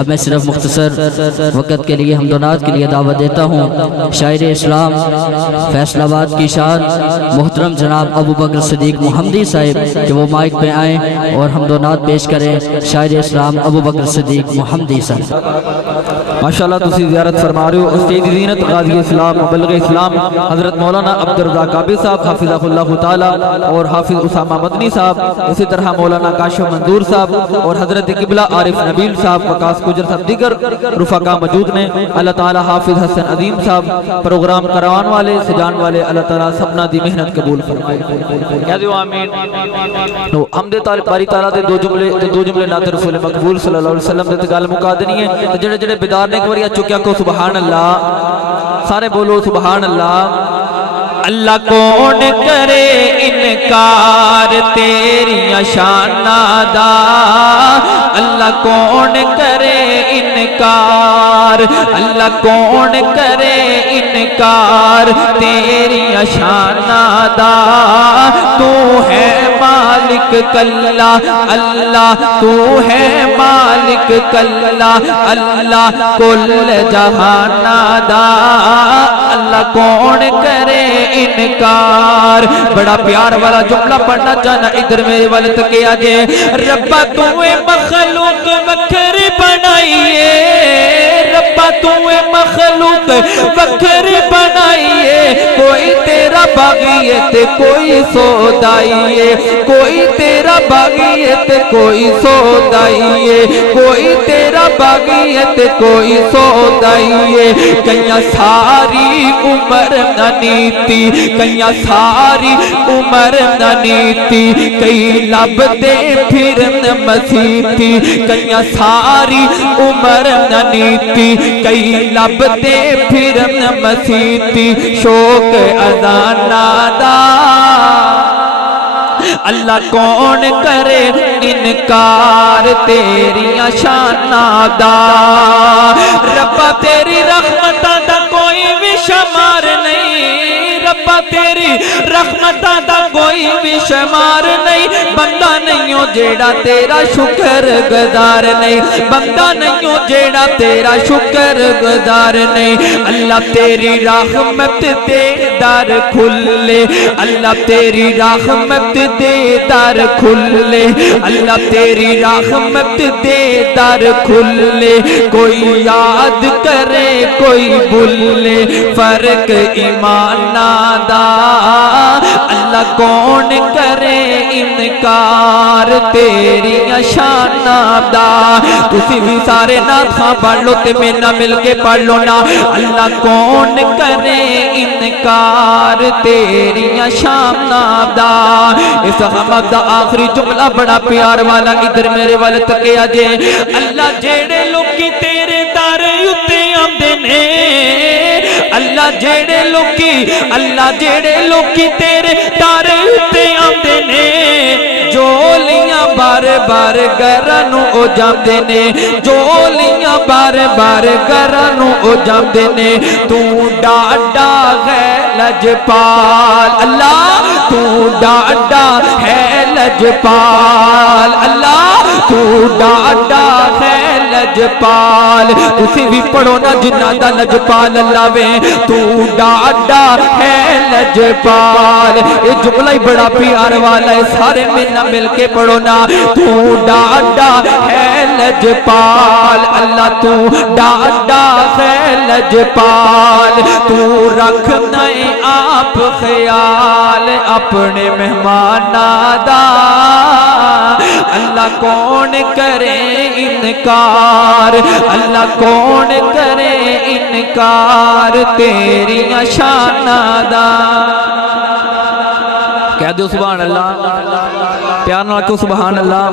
اب میں صرف مختصر وقت کے لیے حمدونات کے لیے دعوت دیتا ہوں شاعر اسلام فیصل آباد کی شان محترم جناب ابو بکر صدیق محمدی صاحب کہ وہ مائک پہ آئیں اور حمدونات پیش کریں۔ شاعر اسلام ابو بکر صدیق محمدی صاحب۔ ماشاءاللہ تسی زیارت فرما رہے ہو استاد زینت غازی اسلام مبلغ اسلام حضرت مولانا عبدالرزاق کعبی صاحب حافظہ اللہ تعالی اور حافظ اسامہ مدنی صاحب، اسی طرح مولانا کاشف منظور صاحب اور حضرت قبلہ عارف نبیل صاحب وقاص گجر صاحب دیگر رفقا موجود نے۔ اللہ تعالی حافظ حسن عظیم صاحب پروگرام کروان والے سجان والے، اللہ تعالی سبنا دی محنت قبول فرمائے۔ کہہ دیو آمین۔ تو حمد باری تعالی دے دو جملے نعت رسول مقبول صلی اللہ علیہ وسلم دے گل مکا دینی ہے۔ جڑے جڑے بیدار نے ایک بار چکیا کو سبحان اللہ، سارے بولو سبحان اللہ۔ اللہ کون کرے انکار تیری شانہ دا، اللہ کون کرے انکار، اللہ کون کرے انکار تیری شانہ دا۔ تو ہے مالک کلا اللہ، تو ہے مالک کلا اللہ کل جہانہ دا۔ اللہ کون کرے انکار۔ بڑا پیار والا جملہ پڑھنا چاہنا ادھر میرے والے تکیا جے۔ ربا توے مخلوق وکھر بنائیے، ربا توے مخلوق وکھر بنائیے، کوئی تیرا باغی تے کوئی سودائیے، کوئی تیرا باغی تے کوئی سودائیے، کوئی تیرا باغی تے کوئی سودائیے۔ کئیاں ساری عمر ننیتی، کئیاں ساری عمر ننیتی، کئی لب دے پھرن مسیتی، کئیاں ساری عمر ننیتی، کئی لب دے پھرن مسیتی، شوق ازانہ دا۔ اللہ کون کرے انکار تیری شانہ دا۔ ربا تیری رحمتاں دا کوئی بھی شمار نہیں، ربا تیری رحمتاں دا کوئی بھی شمار نہیں۔ بندہ نہیں ہو جیڑا تیرا شکر گزار نہیں، بندہ نہیں ہو جیڑا تیرا شکر گزار نہیں۔ اللہ تیری رحمت دے در کھلے، اللہ تیری رحمت دے در کھلے، اللہ تیری رحمت دے در کھلے۔ کوئی یاد کرے کوئی بھولے، فرق ایمان دا۔ اللہ کون کرے انکار تیری شانہ دا۔ تسی بھی سارے نعت خواں پڑھ لو تے میں نہ مل کے پڑھ لو نا۔ اللہ کون کرے انکار تیری شانہ دا۔ اس حمد دا آخری جملہ بڑا پیار والا ادھر میرے والے تکیا جے۔ اللہ جیڑے لوکی تیرے در اتے آندے نے، اللہ جیڑے لوکی، اللہ جیڑے لوکی تیرے در اتے آندے نے، جولیاں بار بار گرانو او جاندے نے، جولیاں بار بار گرانو او جاندے نے۔ تو ڈاڈا ہے لجپال اللہ، تو ڈاڈا ہے لجپال اللہ، تو ڈاڈا ہے لجپال۔ اسی بھی پڑھو نا جنہ دا لجپال اللہ وے، تو ڈاڈا ہے لجپال۔ یہ جملہ ہی بڑا پیار والا ہے، سارے میں نہ مل کے پڑھو نا۔ تو ڈاڈا ہے لجپال اللہ، تو ڈاڈا ہے لجپال۔ تو رکھنا آپ خیال اپنے مہمانہ دا۔ اللہ کون کرے انکار، اللہ کون کرے انکار تیری شانہ دا۔ کہہ دو سبحان اللہ، پیار نہ رکھو سبحان اللہ۔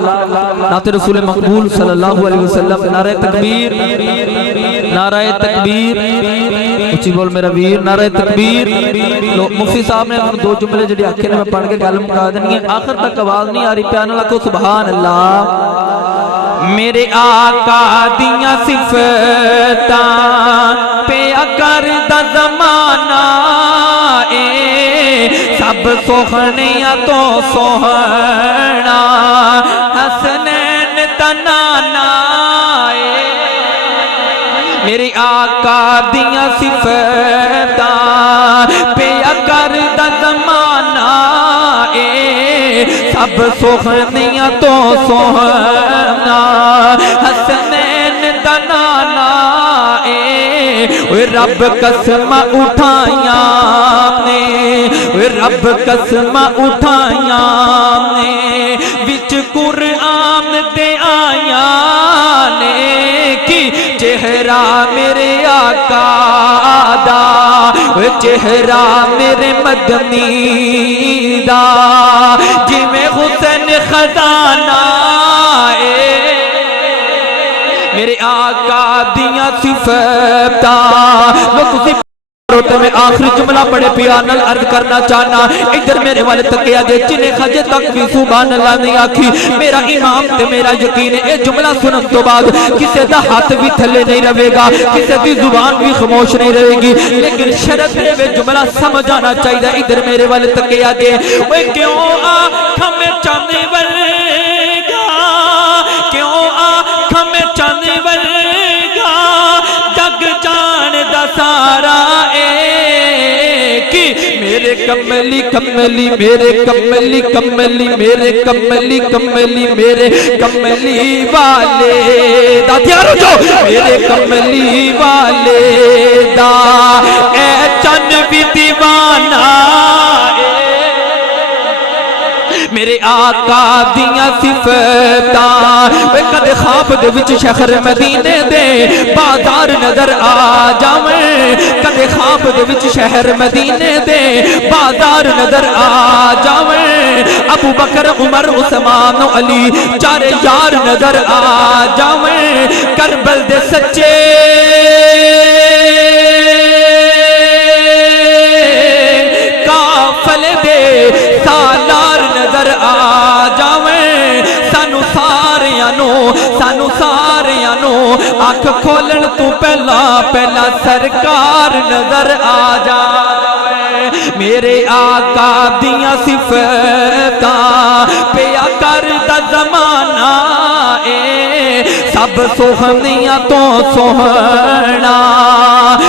نعت رسول مقبول صلی اللہ علیہ وسلم۔ نعرہ تکبیر، نعرہ تکبیر، اچھی بول میرا ویر، نعرہ تکبیر۔ مفتی صاحب نے دو جملے جڑے آکھے نے میں پڑھ کے گل مکا دینی ہے، آخر تک آواز نہیں آ رہی، پیار نہ رکھو سبحان اللہ۔ میرے آقا دیاں صفتاں پہ کردا زمانہ اے، سب سوہنیاں تو سوہنا حسنین تنانا اے۔ میرے آقا دیاں صفتاں پیا کردا زمانہ اے سب سوہنیاں تو سوہنا حسنین دا نانا اے رب قسم اٹھائیاں نے رب قسم اٹھائیاں نے وچ قرآن دے آیاں نے کی چہرہ میرے آقا دا چہرہ میرے مدنی دا جی میں حسین خزانہ اے میرے آقا دیاں صفتاں وہ کسی روتے میں آخری جملہ بڑے پیانل عرض کرنا چاہنا ادھر میرے والے تکیا دے چنے خجے تک بھی سبحان اللہ نہیں آکھی میرا امام تے میرا یقین ہے اے جملہ سنن تو بعد کسے دا ہاتھ بھی تھلے نہیں رہے گا کسے دی زبان بھی خاموش نہیں رہے گی لیکن شرط ہے وہ جملہ سمجھ آنا چاہیے ادھر میرے والے تکیا دے وہ کیوں آنکھاں میں چاندی ورگا کیوں آنکھاں میں چاندی ورگا جگ جان دا سارا میرے کملی کملی میرے کملی کملی میرے کملی کملی میرے کملی والے دا دیارو جو میرے کملی والے دا اے چن بھی دیوانہ میرے آقا دیاں صفتاں وہ کدے خواب دے وچ شہر مدینے دے بازار نظر آ جاویں کدے خواب دے وچ شہر مدینے دے بازار نظر آ جاویں ابو بکر عمر عثمان و علی چار یار نظر آ جاویں کربل دے سچے کافل دے سالار نظر آ جاویں سانو ساریاں نو آنکھ کھولن تو پہلا سرکار نظر آ جاویں میرے آقا دیاں صفتاں پیا کردا زمانہ اے سب سوہنیاں تو سوہنا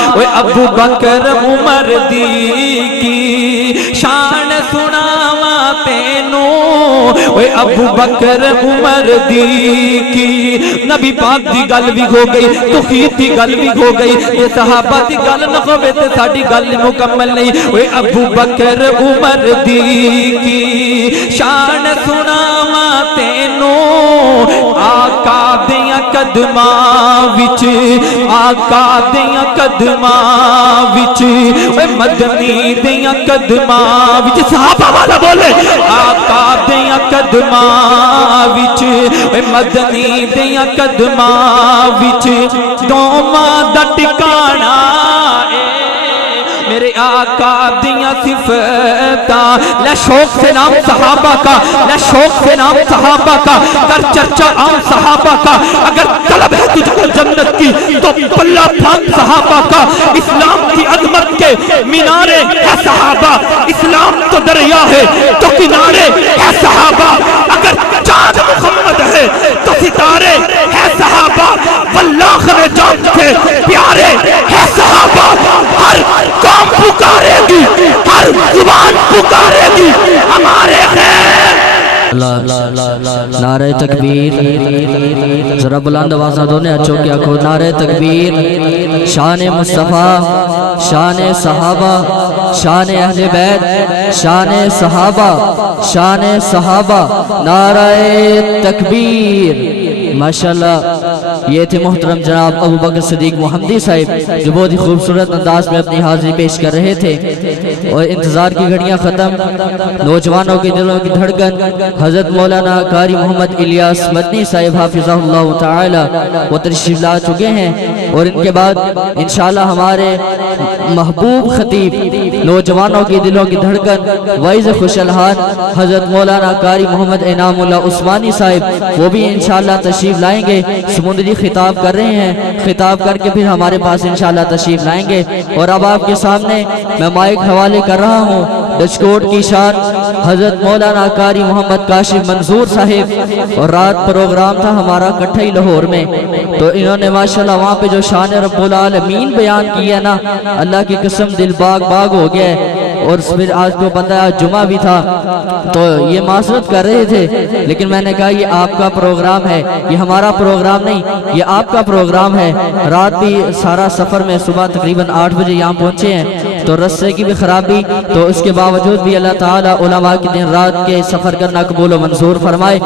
اوے ابو بکر عمر دی کی شان سناواں تینوں اوے ابو بکر عمر دی کی نبی پاک دی گل بھی ہو گئی توحید دی گل بھی ہو گئی یہ صحابہ دی گل نہ ہوے تے ساڈی گل مکمل نہیں اوے ابو بکر عمر دی کی شان سناواں تینوں آقا دیاں قدماں وچ آقا دیاں قدماں وچ اے مدنی دیاں قدماں وچ صحابہ والا بولے آقا دیاں قدماں وچ اے مدنی دیاں قدماں وچ دوواں دا ٹکانا میرے آقا دیاں صفتاں لے شوق سے نام صحابہ کا لے شوق سے نام صحابہ کا کر چرچا عام صحابہ کا اگر طلب ہے تجھ کو جنت کی تو پلہ پھانک صحابہ کا اسلام کی عظمت کے مینارے ہے صحابہ اسلام تو دریا ہے تو کنارے ہے صحابہ اگر چاند محمد ہے تو ستارے ہے صحابہ واللہ نے جان تھے پیارے ہے صحابہ ہر قوم پکارے گی ہر زبان پکارے گی ہمارے خیر نعرہ تکبیر ذرا بلند آواز نہ دونے اچھو کیا کھو نعرہ تکبیر شان مصطفیٰ شان صحابہ شان اہل بیت شان صحابہ نعرہ تکبیر ماشاءاللہ یہ تھے محترم جناب ابو بکر صدیق محمدی صاحب جو بہت ہی خوبصورت انداز میں اپنی حاضری پیش کر رہے تھے اور انتظار کی گھڑیاں ختم نوجوانوں کے دلوں کی دھڑکن حضرت مولانا قاری محمد الیاس مدنی صاحب حافظہ اللہ تعالی وہ تشریف لا چکے ہیں اور ان کے بعد انشاءاللہ ہمارے محبوب خطیب نوجوانوں کے دلوں کی دھڑکن وائز خوش الحال حضرت مولانا قاری محمد انعام اللہ عثمانی صاحب وہ بھی انشاءاللہ تشریف لائیں گے سمندری بھی خطاب کر رہے ہیں، خطاب کر کے پھر ہمارے پاس انشاءاللہ تشریف لائیں گے۔ اور اب آپ کے سامنے میں مائک حوالے کر رہا ہوں ڈچکوٹ کی شان حضرت مولانا قاری محمد کاشف منظور صاحب، اور رات پروگرام تھا ہمارا کٹھئی لاہور میں، تو انہوں نے ماشاءاللہ وہاں پہ جو شان رب العالمین بیان کی ہے نا، اللہ کی قسم دل باغ باغ ہو گیا ہے۔ اور پھر آج کو بندہ جمعہ بھی تھا تو یہ معذرت کر رہے تھے، لیکن میں نے کہا یہ آپ کا پروگرام ہے، یہ ہمارا پروگرام نہیں، یہ آپ کا پروگرام ہے۔ رات بھی سارا سفر میں صبح تقریباً 8 بجے یہاں پہنچے ہیں، تو رستے کی بھی خرابی، تو اس کے باوجود بھی اللہ تعالیٰ علماء کی دن رات کے سفر کرنا قبول و منظور فرمائے۔